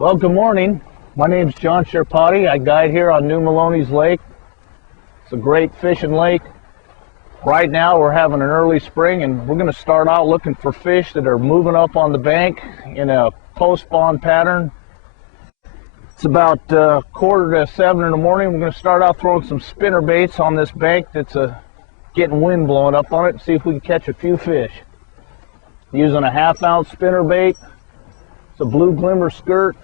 Well, good morning. My name is John Sherpati. I guide here on New Melones Lake. It's a great fishing lake. Right now we're having an early spring and we're going to start out looking for fish that are moving up on the bank in a post-spawn pattern. It's about 6:45 in the morning. We're going to start out throwing some spinner baits on this bank that's getting wind blowing up on it and see if we can catch a few fish. Using a 1/2 ounce spinner bait. It's a blue glimmer skirt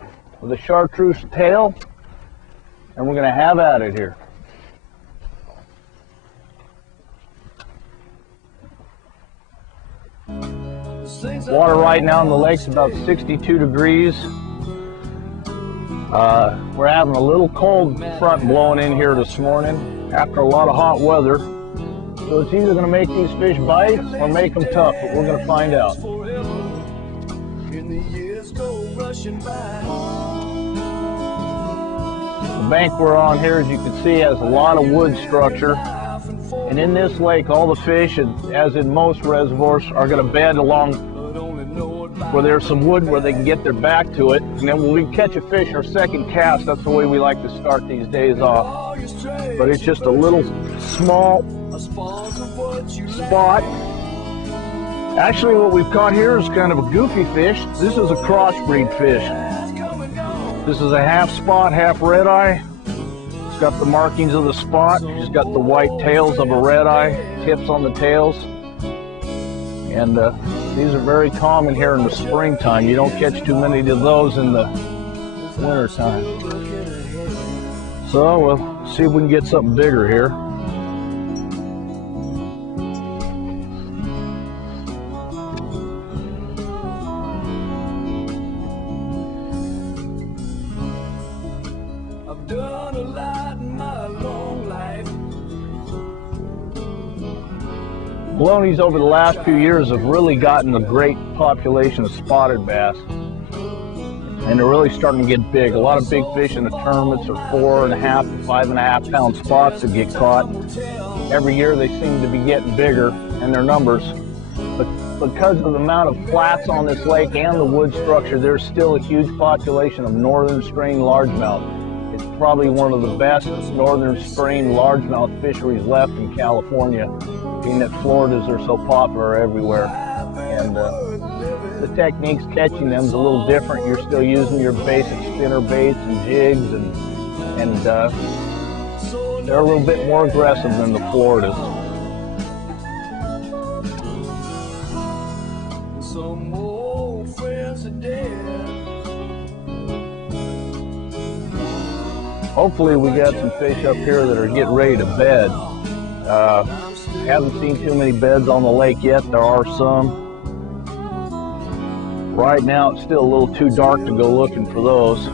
with a chartreuse tail, and we're going to have at it here. Water right now in the lake's about 62 degrees. We're having a little cold front blowing in here this morning after a lot of hot weather. So it's either going to make these fish bite or make them tough, but we're going to find out. The bank we're on here, as you can see, has a lot of wood structure. And in this lake, all the fish, as in most reservoirs, are going to bed along where there's some wood where they can get their back to it. And then when we catch a fish, our second cast, that's the way we like to start these days off. But it's just a little small spot. Actually, what we've caught here is kind of a goofy fish. This is a crossbreed fish. This is a half spot, half red eye. It's got the markings of the spot. It's got the white tails of a red eye, tips on the tails. And these are very common here in the springtime. You don't catch too many of those in the winter time. So we'll see if we can get something bigger here. I've done a lot in my long life. Melones over the last few years have really gotten a great population of spotted bass. And they're really starting to get big. A lot of big fish in the tournaments are 4.5 to 5.5 pound spots that get caught. Every year they seem to be getting bigger in their numbers. But because of the amount of flats on this lake and the wood structure, there's still a huge population of northern strain largemouth. It's probably one of the best northern strain largemouth fisheries left in California, being that Floridas are so popular everywhere. And the techniques catching them is a little different. You're still using your basic spinner baits and jigs, and they're a little bit more aggressive than the Floridas. Some old friends are dead. Hopefully we got some fish up here that are getting ready to bed. Haven't seen too many beds on the lake yet. There are some. Right now it's still a little too dark to go looking for those.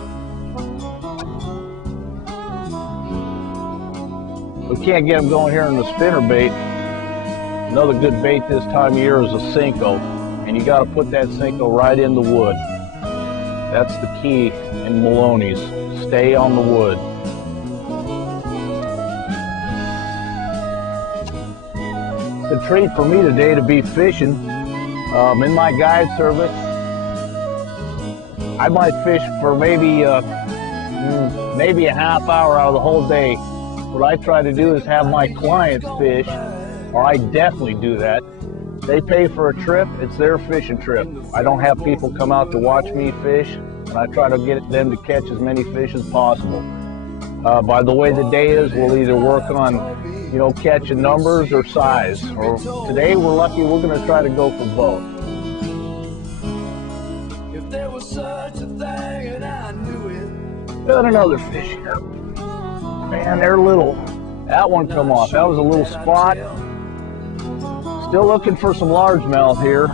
We can't get them going here in the spinner bait. Another good bait this time of year is a Cinco, and you got to put that Cinco right in the wood. That's the key in Melones. Stay on the wood. It's a treat for me today to be fishing. In my guide service, I might fish for maybe a half hour out of the whole day. What I try to do is have my clients fish, or I definitely do that. They pay for a trip, it's their fishing trip. I don't have people come out to watch me fish, and I try to get them to catch as many fish as possible. By the way the day is, we'll either work on catching numbers or size. Or today we're lucky, we're going to try to go for both. If there was such a thing and I knew it. Got another fish here. Man, they're little. That one come off. That was a little spot. Still looking for some largemouth here.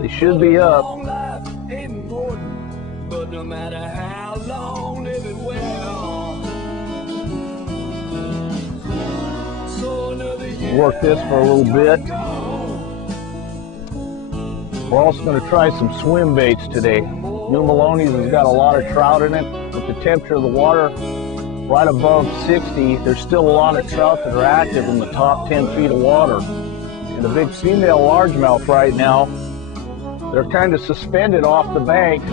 They should be up. But no matter how long, live it well. Work this for a little bit. We're also going to try some swim baits today. New Melones has got a lot of trout in it. With the temperature of the water right above 60, there's still a lot of trout that are active in the top 10 feet of water. And the big female largemouth right now, they're kind of suspended off the bank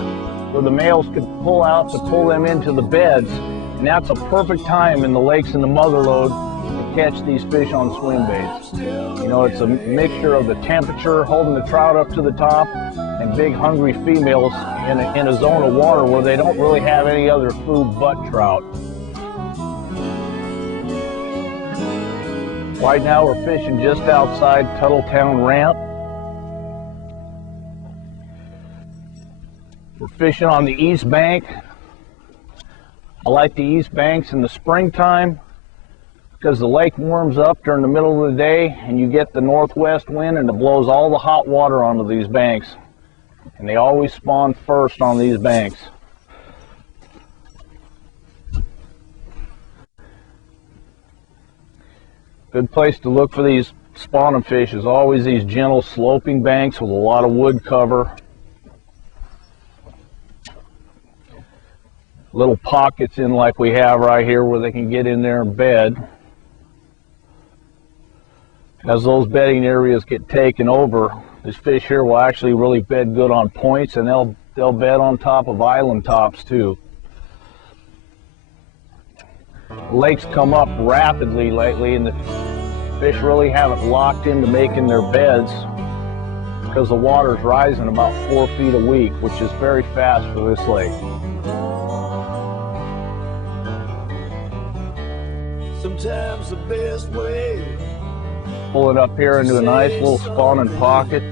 where the males could pull out to pull them into the beds. And that's a perfect time in the lakes in the mother lode to catch these fish on swim baits. You know, it's a mixture of the temperature, holding the trout up to the top, and big hungry females in a zone of water where they don't really have any other food but trout. Right now we're fishing just outside Tuttletown Ramp. We're fishing on the east bank. I like the east banks in the springtime because the lake warms up during the middle of the day and you get the northwest wind and it blows all the hot water onto these banks. And they always spawn first on these banks. Good place to look for these spawning fish is always these gentle sloping banks with a lot of wood cover. Little pockets in like we have right here where they can get in there and bed. As those bedding areas get taken over, these fish here will actually really bed good on points, and they'll bed on top of island tops too. Lakes come up rapidly lately, and the fish really haven't locked into making their beds because the water's rising about 4 feet a week, which is very fast for this lake. Sometimes the best way. Pulling up here into a nice little spawning pocket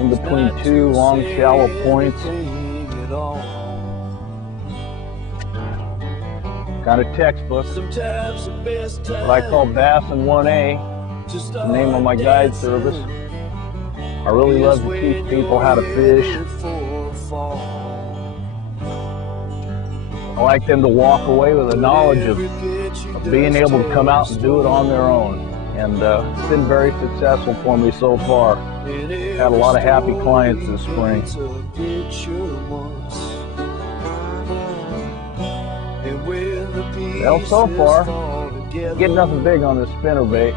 in between two long shallow points. Kind of textbook. What I call Bass in 1A, the name of my guide service. I really love to teach people how to fish. I like them to walk away with a knowledge of being able to come out and do it on their own. And it's been very successful for me so far. Had a lot of happy clients this spring. Well, so far, get nothing big on this spinnerbait.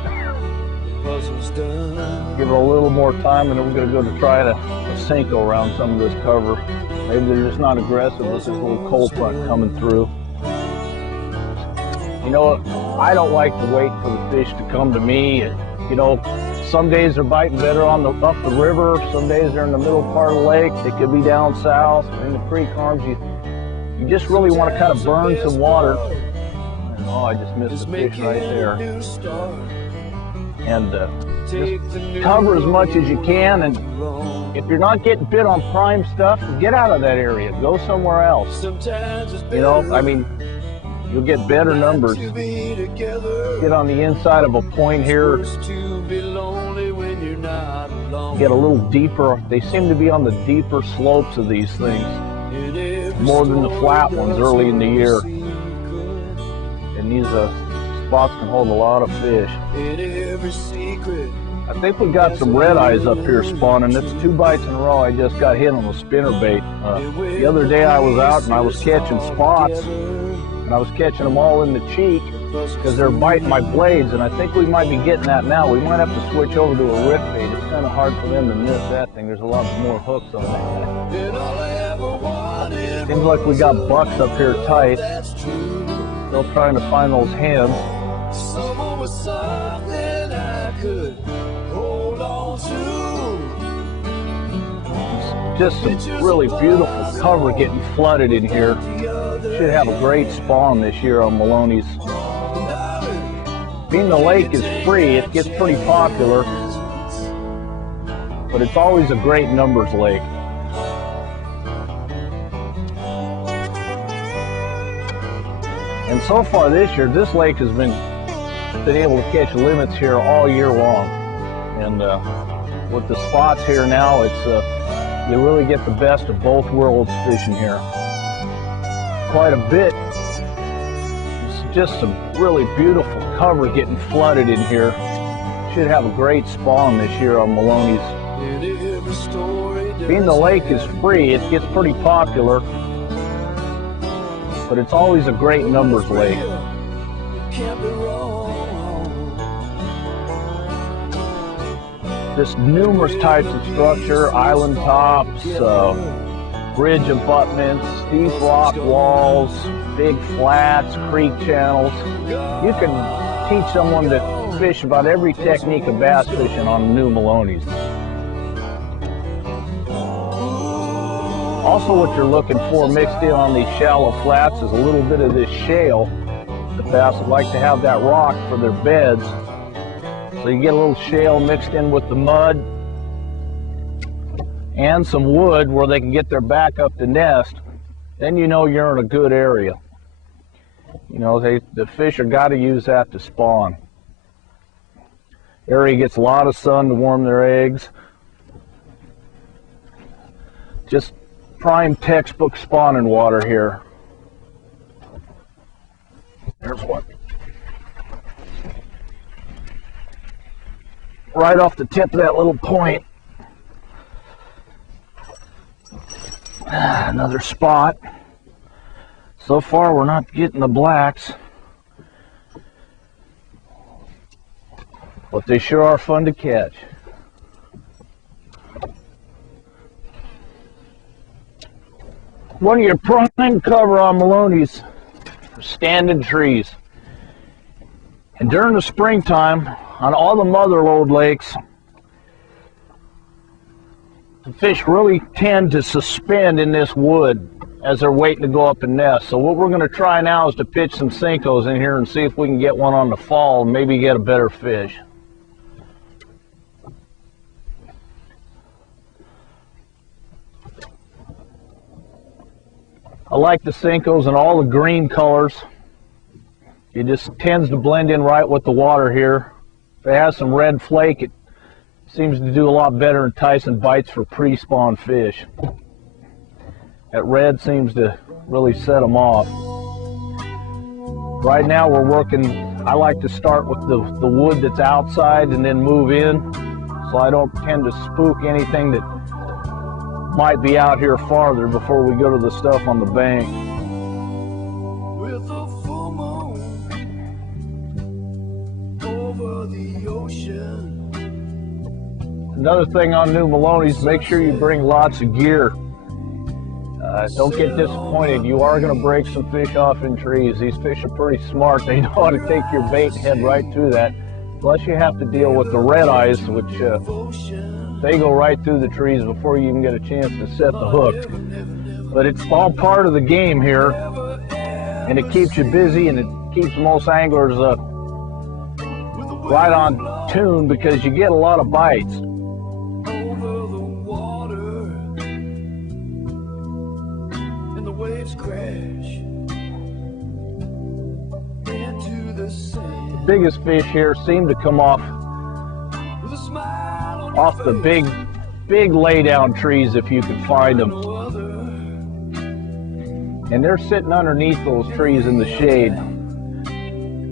Give it a little more time and then we're going to go to try a Senko around some of this cover. Maybe they're just not aggressive with this little cold front coming through. You know, I don't like to wait for the fish to come to me. You know, some days they're biting better up the river. Some days they're in the middle part of the lake. They could be down south in the creek arms. You just really want to kind of burn some water. Oh, I just missed the fish right there. And just cover as much as you can. And if you're not getting bit on prime stuff, get out of that area. Go somewhere else. You know, I mean, you'll get better numbers. Get on the inside of a point here. Get a little deeper. They seem to be on the deeper slopes of these things, more than the flat ones early in the year. And these spots can hold a lot of fish. I think we got some red eyes up here spawning. That's 2 bites in a row. I just got hit on the spinnerbait. The other day I was out and I was catching spots. And I was catching them all in the cheek because they're biting my blades, and I think we might be getting that now. We might have to switch over to a rip bait. It's kind of hard for them to miss that thing. There's a lot more hooks on that. Seems like we got bucks up here tight. Still trying to find those hens. Just some really beautiful cover getting flooded in here. Should have a great spawn this year on Melones. Being the lake is free, it gets pretty popular, but it's always a great numbers lake. And so far this year, this lake has been able to catch limits here all year long. And with the spots here now, it's you really get the best of both worlds fishing here. Quite a bit. It's just some really beautiful cover getting flooded in here. Should have a great spawn this year on Melones. Being the lake is free, it gets pretty popular, but it's always a great numbers lake. There's numerous types of structure, island tops, bridge abutments, steep rock walls, big flats, creek channels. You can teach someone to fish about every technique of bass fishing on new Melones. Also, what you're looking for mixed in on these shallow flats is a little bit of this shale. The bass would like to have that rock for their beds. So you get a little shale mixed in with the mud and some wood where they can get their back up to nest. Then you know you're in a good area. You know, the fish are got to use that to spawn. Area gets a lot of sun to warm their eggs. Just prime textbook spawning water here. There's one. Right off the tip of that little point. Another spot. So far we're not getting the blacks, but they sure are fun to catch. One of your prime cover on Melones are standing trees. And during the springtime, on all the mother lode lakes, the fish really tend to suspend in this wood as they're waiting to go up and nest. So what we're going to try now is to pitch some Cincos in here and see if we can get one on the fall and maybe get a better fish. I like the Cincos in all the green colors. It just tends to blend in right with the water here. If it has some red flake, it seems to do a lot better enticing bites for pre-spawn fish. That red seems to really set them off. Right now we're working, I like to start with the wood that's outside and then move in, so I don't tend to spook anything that might be out here farther before we go to the stuff on the bank. With a full moon over the ocean. Another thing on new Melones, make sure you bring lots of gear. Don't get disappointed. You are going to break some fish off in trees. These fish are pretty smart. They know how to take your bait and head right through that. Plus you have to deal with the red eyes, which they go right through the trees before you even get a chance to set the hook. But it's all part of the game here, and it keeps you busy, and it keeps most anglers right on tune because you get a lot of bites. Over the water and the waves crash into the sand. The biggest fish here seem to come off With a smile on the big lay down trees if you can find them. And they're sitting underneath those trees in the shade.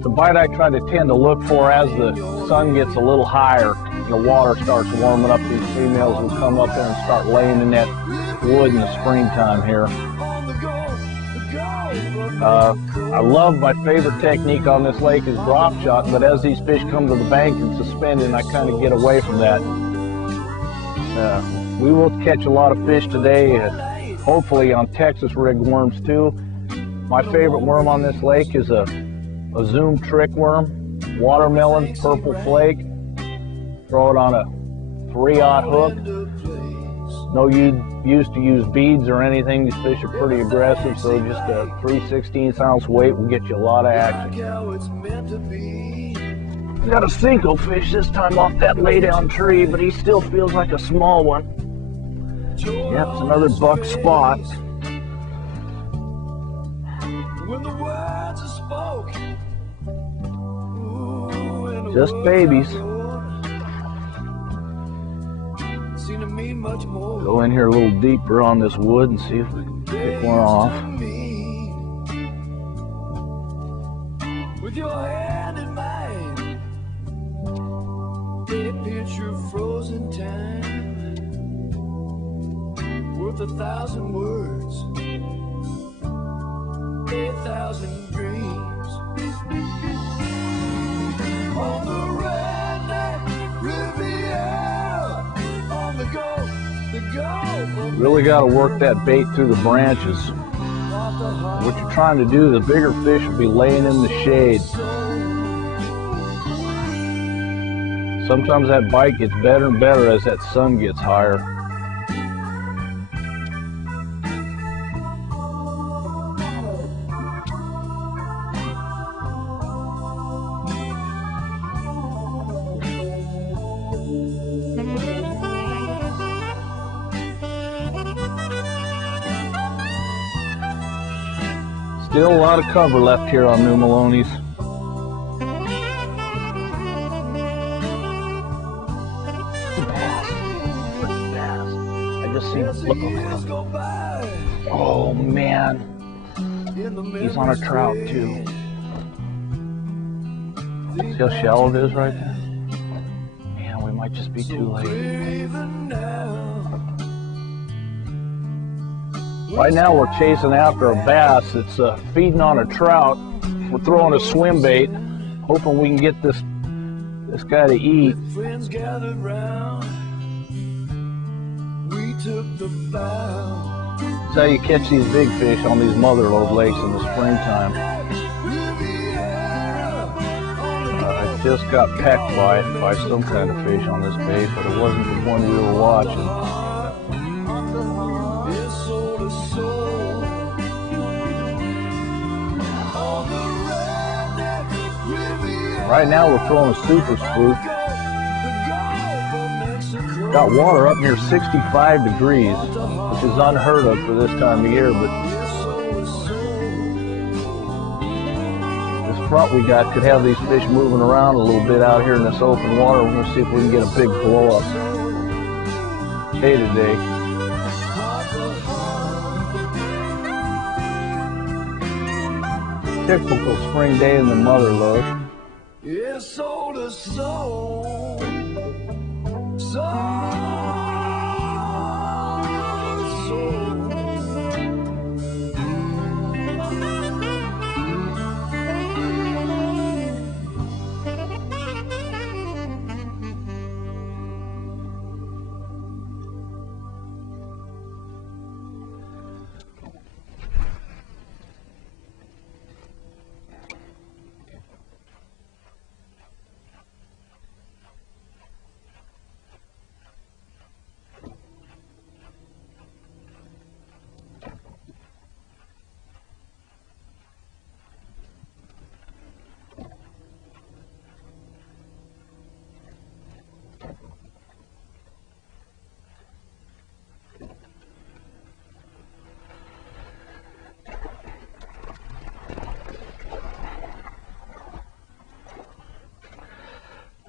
The bite I try to tend to look for as the sun gets a little higher and the water starts warming up. These females will come up there and start laying in that wood in the springtime here. I love, my favorite technique on this lake is drop shot, but as these fish come to the bank and suspended, I kind of get away from that. We will catch a lot of fish today, hopefully on Texas rig worms too. My favorite worm on this lake is a zoom trick worm, watermelon, purple flake. Throw it on a 3/0 hook. No use to use beads or anything. These fish are pretty aggressive, so just a 3/16 ounce weight will get you a lot of action. We got a Cinco fish this time off that lay down tree, but he still feels like a small one. Yep, it's another buck spot. when the words are spoken. Just babies. Seem to mean much more. Go in here a little deeper on this wood and see if we can pick one off. With your hand in mine, a picture of frozen time, worth 1,000 words, 1,000 dreams. On the redneck Riviera, on the go, Really got to work that bait through the branches. What you're trying to do, the bigger fish will be laying in the shade. Sometimes that bite gets better and better as that sun gets higher. Still a lot of cover left here on New Melones. I just see him. Look. Oh man, he's on a trout too. See how shallow it is right there? Man, we might just be too late. Right now we're chasing after a bass that's feeding on a trout. We're throwing a swim bait, hoping we can get this guy to eat. That's how you catch these big fish on these mother lode lakes in the springtime. I just got pecked by some kind of fish on this bait, but it wasn't the one we were watching. Right now we're throwing a super spook. Got water up near 65 degrees, which is unheard of for this time of year, but this front we got could have these fish moving around a little bit out here in this open water. We're going to see if we can get a big blow up day today. Typical spring day in the mother lode. It's soul to soul, soul to soul.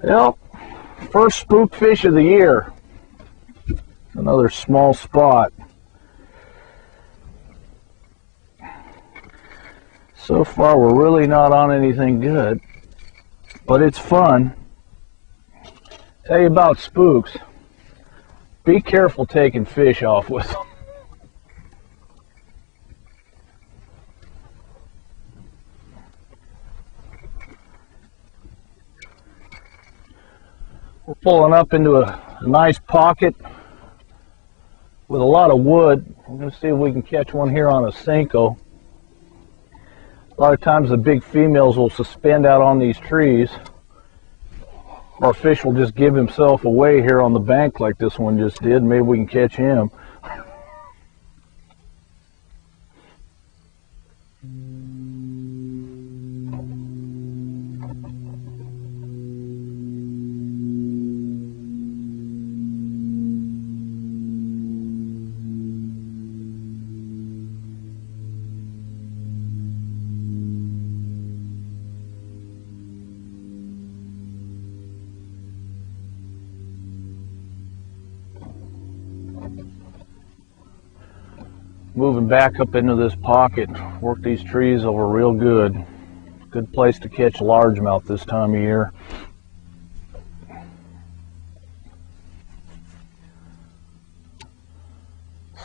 Well, first spook fish of the year. Another small spot. So far we're really not on anything good, but it's fun. Tell you about spooks. Be careful taking fish off with them. We're pulling up into a nice pocket with a lot of wood. We're going to see if we can catch one here on a Cinco. A lot of times the big females will suspend out on these trees. Our fish will just give himself away here on the bank like this one just did. Maybe we can catch him. Moving back up into this pocket, work these trees over real good. Good place to catch largemouth this time of year.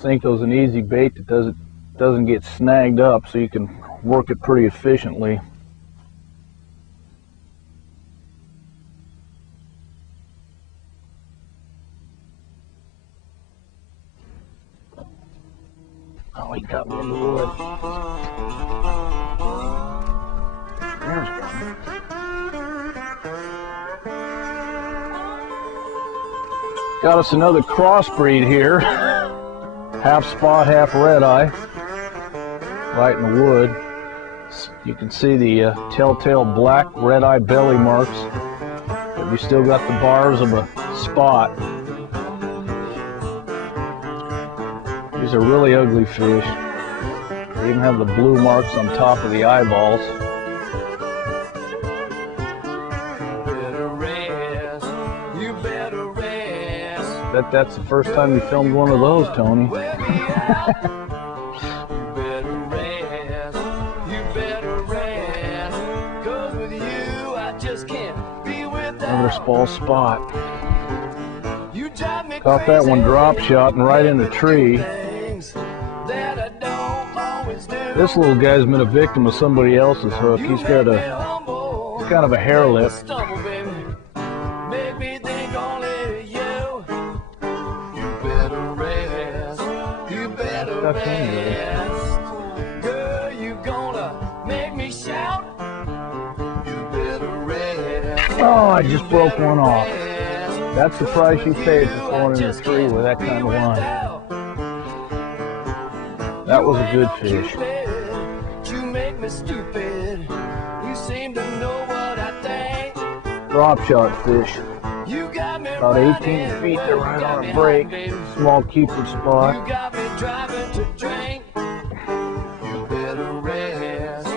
Cinco's an easy bait that doesn't get snagged up, so you can work it pretty efficiently. Oh, he got me in the wood. There's one. Got us another crossbreed here. Half spot, half red eye. Right in the wood. You can see the telltale black red eye belly marks. But you still got the bars of a spot. These are really ugly fish. They even have the blue marks on top of the eyeballs. Bet that's the first time you filmed one of those, Tony. Another small spot. Caught that one drop shot and right in the tree. This little guy's been a victim of somebody else's hook. He's got kind of a hair lip. Stuck in there. Girl, you gonna make me shout. You better rest. Oh, I just broke one off. That's the price you pay for throwing in the tree with that kind of line. That was a good fish. You make me stupid. You seem to know what I think. Drop shot fish. You got me About 18 feet, they're right on a break. Small keeper spot. You got me driving to drink. You better rest.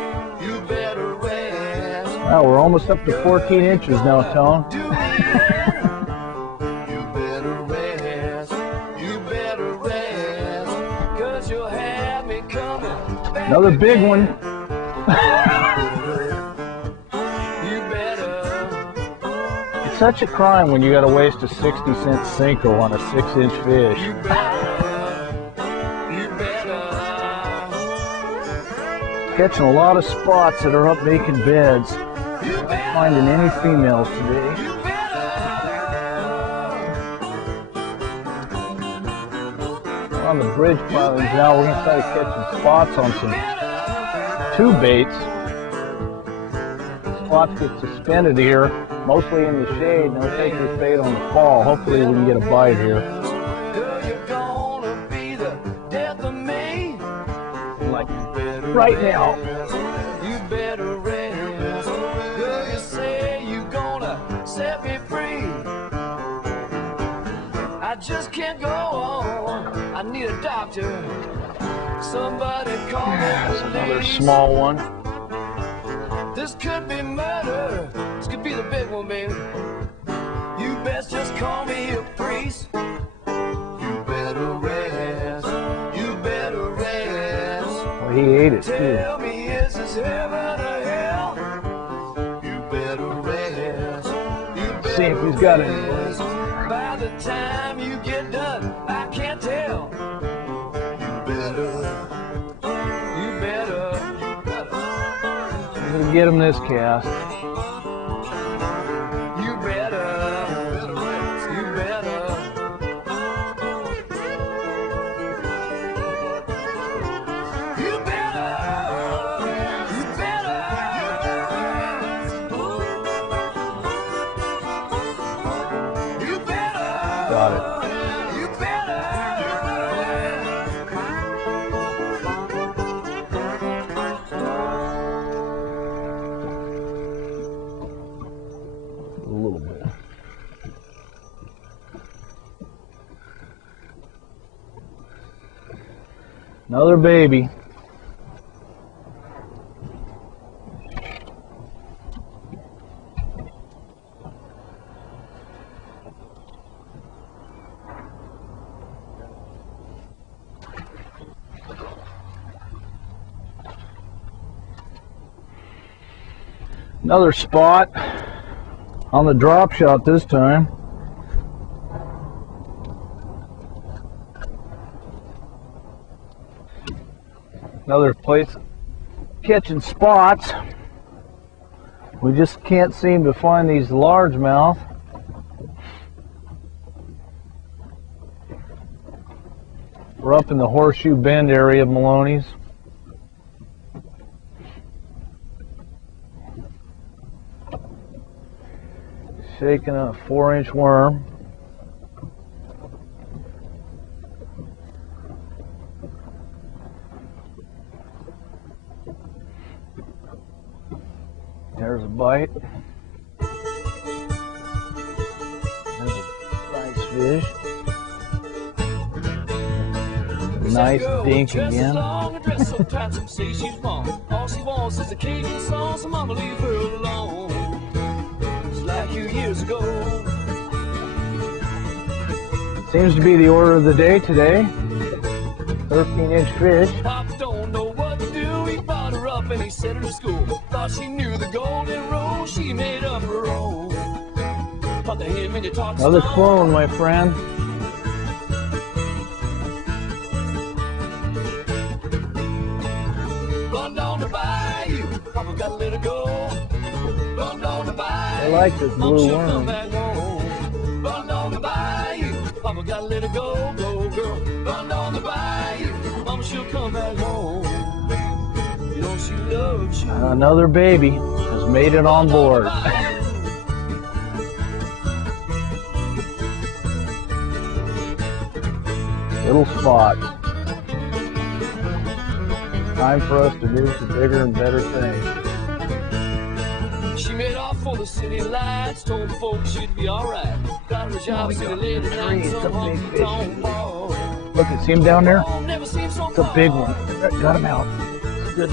You better rest. Wow, we're almost up to 14 inches now, Tone. You better rest. You better rest. 'Cause you'll have me coming back. Another big one. It's such a crime when you got to waste a 60-cent Cinco on a 6-inch fish. Catching a lot of spots that are up making beds. Not finding any females today. We're on the bridge pilings now. We're going to try to catch some spots on some tube baits. Spots get suspended here, mostly in the shade, and they'll take this bait on the fall. Hopefully we can get a bite here. Like right now. You better rest. Girl, you say you gonna set me free. I just can't go on. I need a doctor. Somebody call me. That's another small one. This could be murder. This could be the big one, baby. You best just call me a priest. You better rest. You better rest. Well, he ate it too. Tell me, is this heaven or hell? You better rest. You better See if he's got any. rest. By the time you get done, I can't tell. You better. I'm gonna get him this cast. You better. You better. You better. You better. You better. Got it. You better. A little bit. Another baby. Another spot on the drop shot this time. Another place catching spots. We just can't seem to find these largemouth. We're up in the Horseshoe Bend area of Melones. Shaking a 4-inch worm. There's a bite. There's a nice fish. Nice dink again. Say she's wrong. All she wants is a Cajun song, so mama leave her alone. It's like a few years ago. Seems to be the order of the day today. 13-inch fish. Pop don't know what to do. He brought her up and he sent her to school. Thought she knew the golden rule. She made up her own. Thought to him and you talk Another clone, my friend. Run down the bayou. Papa got to let her go. Run down the bayou. I like this blue She'll come worm. back home. Run down the bayou. Papa got to let her go. Go, girl. Run down the bayou. Mama, she'll come back home. You know she loves you. Another baby has made it on board. Little spot. Time for us to move to bigger and better things. She made off for the city lights, told the folks she'd be alright. Got her job city late at night, It's a some big honky fish. tonk bar. Look, see him down there? Never seen so It's a big one. Got him out. Good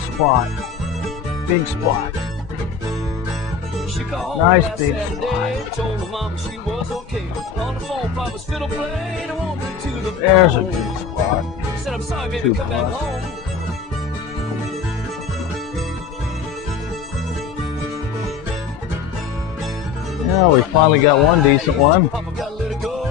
spot. Big spot. She called Nice that big Saturday, told her mama she was okay. On the phone, Papa's fiddle played, I want her to the There's a bone. good spot. Said, I'm sorry, baby, 2 come back plus. home. Yeah, we finally got one decent one. Papa got to let her go.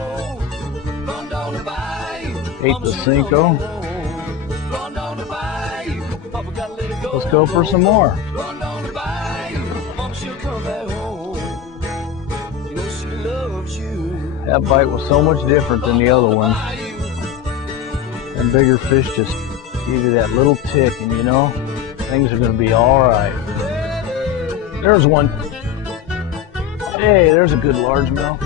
Run down the bayou. Ate Mama, the she'll Cinco. come back home. Run down the bayou. Papa got to let her go. Let's go for some more. Run down the bayou. Mama, she'll come back home. You know she loves you. That bite was so much different than the other ones. And bigger fish just give you that little tick, and you know, things are going to be all right. There's one. Hey, there's a good largemouth.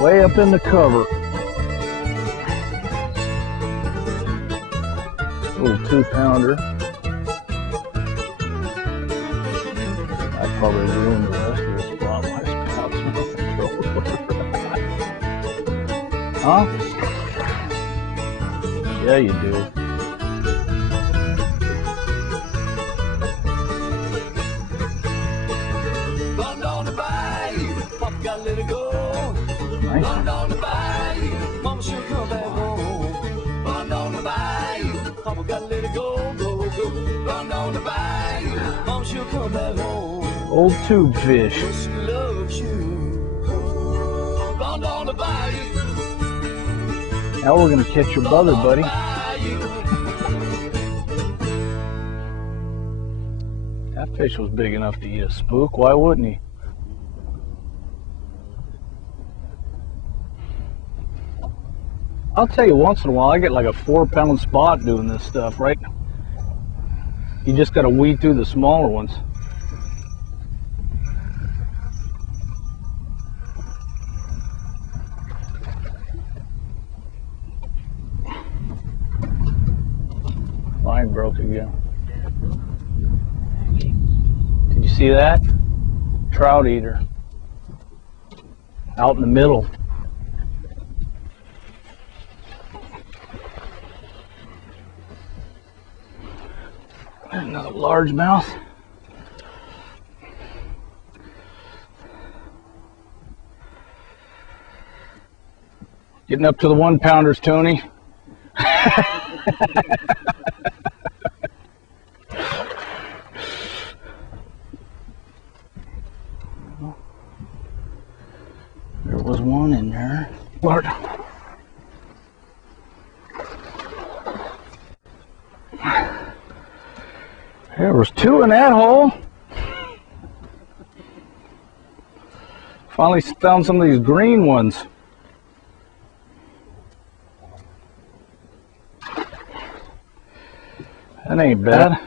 Way up in the cover. Little 2-pounder. I probably ruined the rest of this spot. My spout's Huh? Yeah, you do. Run down the bayou. Papa got to let her go. Nice. Run down the bayou. Mama, she'll come back home. Run down the bayou. Papa got to let her go. Go, go. Run down the bayou. Mama, she'll come back home. Old tube fish. She loves you. Run down the bayou. Now we're going to catch your brother, buddy. That fish was big enough to eat a spook. Why wouldn't he? I'll tell you, once in a while, I get like a 4-pound spot doing this stuff, right? You just got to weed through the smaller ones. Line broke again. Did you see that? Trout eater. Out in the middle. There's another largemouth. Getting up to the 1-pounders, Tony. There was one in there. Lord. There was 2 in that hole. Finally found some of these green ones. That ain't bad.